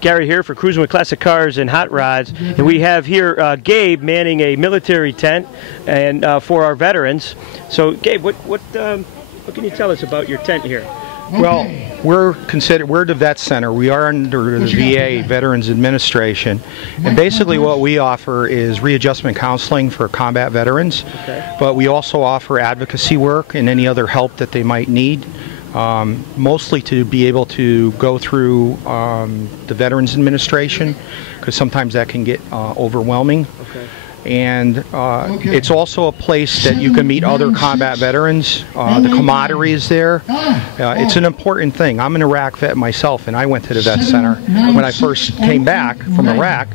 Gary here for Cruising with Classic Cars and Hot Rods, and we have here Gabe manning a military tent and for our veterans. So, Gabe, what can you tell us about your tent here? Well, we're the Vet Center. We are under the VA, Veterans Administration, and basically what we offer is readjustment counseling for combat veterans, but we also offer advocacy work and any other help that they might need. Mostly to be able to go through the Veterans Administration, because sometimes that can get overwhelming. And it's also a place that you can meet other combat veterans. The camaraderie is there. It's an important thing. I'm an Iraq vet myself, and I went to the Vet Center when I first came back from Iraq.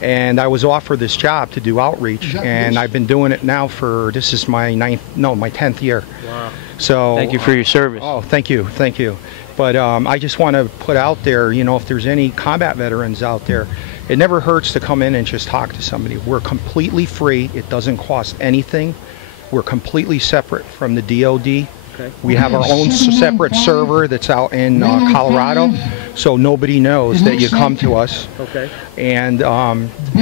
And I was offered this job to do outreach, and I've been doing it now for, this is my 10th year. Wow. So thank you for your service. Oh, thank you. But I just want to put out there, if there's any combat veterans out there, it never hurts to come in and just talk to somebody. We're completely free. It doesn't cost anything. We're completely separate from the DOD. We have our own separate server that's out in Colorado, so nobody knows that you come to us. And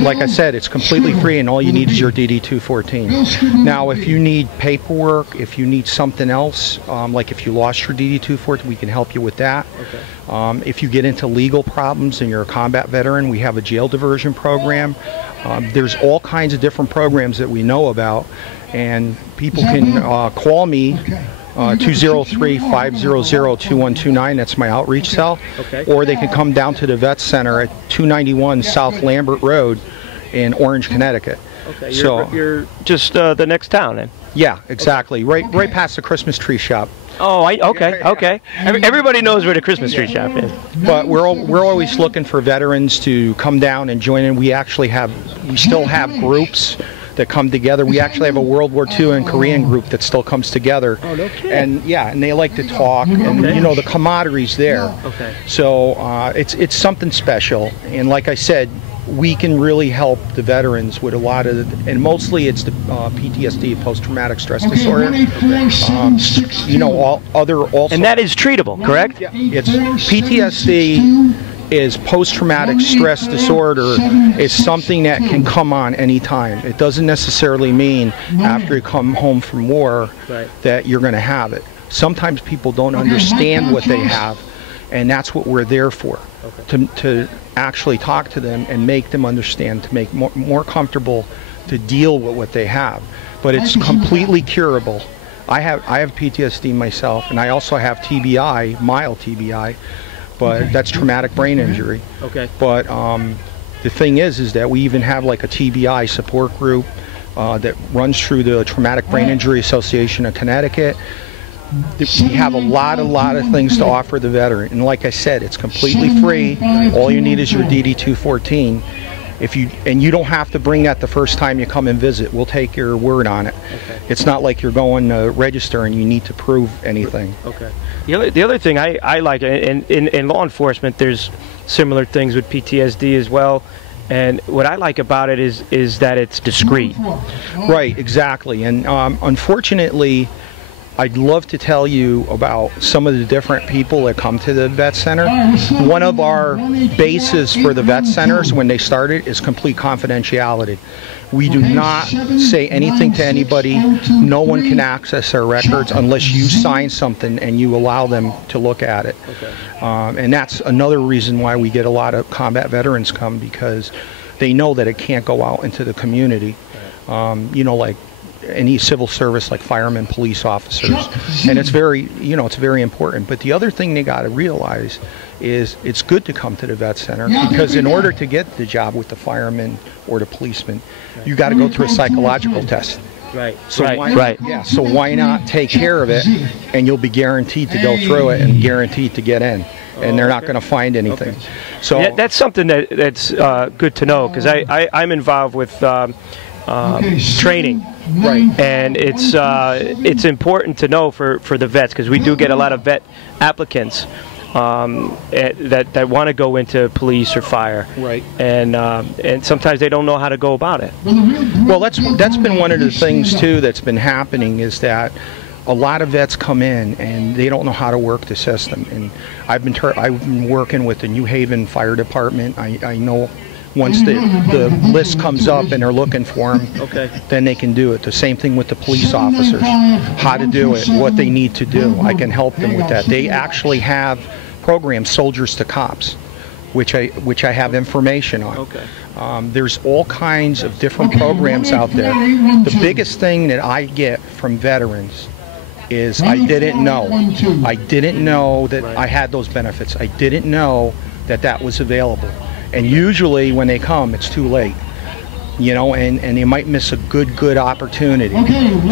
like I said, it's completely free, and all you need is your DD-214. Now, if you need paperwork, if you need something else, like if you lost your DD-214, we can help you with that. If you get into legal problems and you're a combat veteran, we have a jail diversion program. There's all kinds of different programs that we know about, and people can call me. 203-500-2129, that's my outreach cell. Or they can come down to the Vet Center at 291 South Lambert Road in Orange, Connecticut. So you're just the next town then? Yeah, exactly. Right past the Christmas tree shop. Oh, okay. Everybody knows where the Christmas tree shop is. But we're always looking for veterans to come down and join in. We still have groups that come together. We actually have a World War II and Korean group that still comes together. Oh, no kidding. And yeah, and they like to talk, and the camaraderie's there. So it's something special, and like I said, we can really help the veterans with a lot of, and mostly it's the PTSD, post-traumatic stress disorder. And that is treatable, correct? Yeah, it's PTSD. Is post-traumatic stress disorder is something that can come on anytime. It doesn't necessarily mean after you come home from war that you're going to have it. Sometimes people don't understand what they have, and that's what we're there for, to actually talk to them and make them understand, to make more comfortable to deal with what they have. But it's completely curable. I have PTSD myself, and I also have TBI, mild TBI. But that's traumatic brain injury. But the thing is that we even have like a TBI support group that runs through the Traumatic Brain Injury Association of Connecticut. We have a lot of things to offer the veteran, and like I said, it's completely free. All you need is your DD-214. And you don't have to bring that the first time you come and visit. We'll take your word on it. It's not like you're going to register and you need to prove anything. The other thing I like, and in law enforcement, there's similar things with PTSD as well. And what I like about it is that it's discreet. Right, exactly. And unfortunately, I'd love to tell you about some of the different people that come to the Vet Center. One of our bases for the Vet Centers when they started is complete confidentiality. We do not say anything to anybody. No one can access our records unless you sign something and you allow them to look at it. And that's another reason why we get a lot of combat veterans come, because they know that it can't go out into the community. Like any civil service, like firemen, police officers, and it's very important. But the other thing they got to realize is it's good to come to the Vet Center, because in order to get the job with the fireman or the policeman, you got to go through a psychological test. So why not take care of it, and you'll be guaranteed to go through it and guaranteed to get in, and they're not going to find anything. So yeah, that's something that's good to know, because I'm involved with training, and it's important to know for the vets, because we do get a lot of vet applicants that want to go into police or fire, and sometimes they don't know how to go about it. Well, that's been one of the things too that's been happening, is that a lot of vets come in and they don't know how to work the system. And I've been working with the New Haven Fire Department. I know once the list comes up and they're looking for them, then they can do it. The same thing with the police officers, how to do it, what they need to do. I can help them with that. They actually have programs, Soldiers to Cops, which I have information on. There's all kinds of different programs out there. The biggest thing that I get from veterans is I didn't know. I didn't know that I had those benefits. I didn't know that that was available. And usually when they come, it's too late. You know, and they might miss a good opportunity.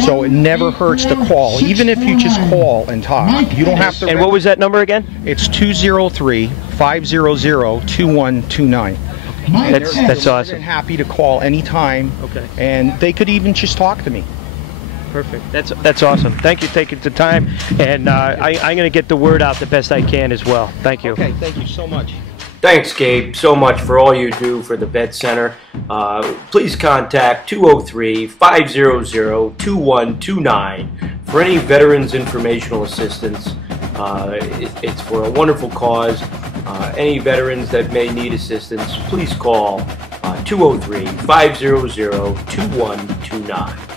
So it never hurts to call, even if you just call and talk. You don't have to. And what was that number again? It's 203-500-2129. That's awesome. I'm happy to call anytime. And they could even just talk to me. Perfect. That's awesome. Thank you for taking the time, and I'm going to get the word out the best I can as well. Thank you. Okay, thank you so much. Thanks, Gabe, so much for all you do for the Vet Center. Please contact 203-500-2129 for any veterans informational assistance. It's for a wonderful cause. Any veterans that may need assistance, please call 203-500-2129.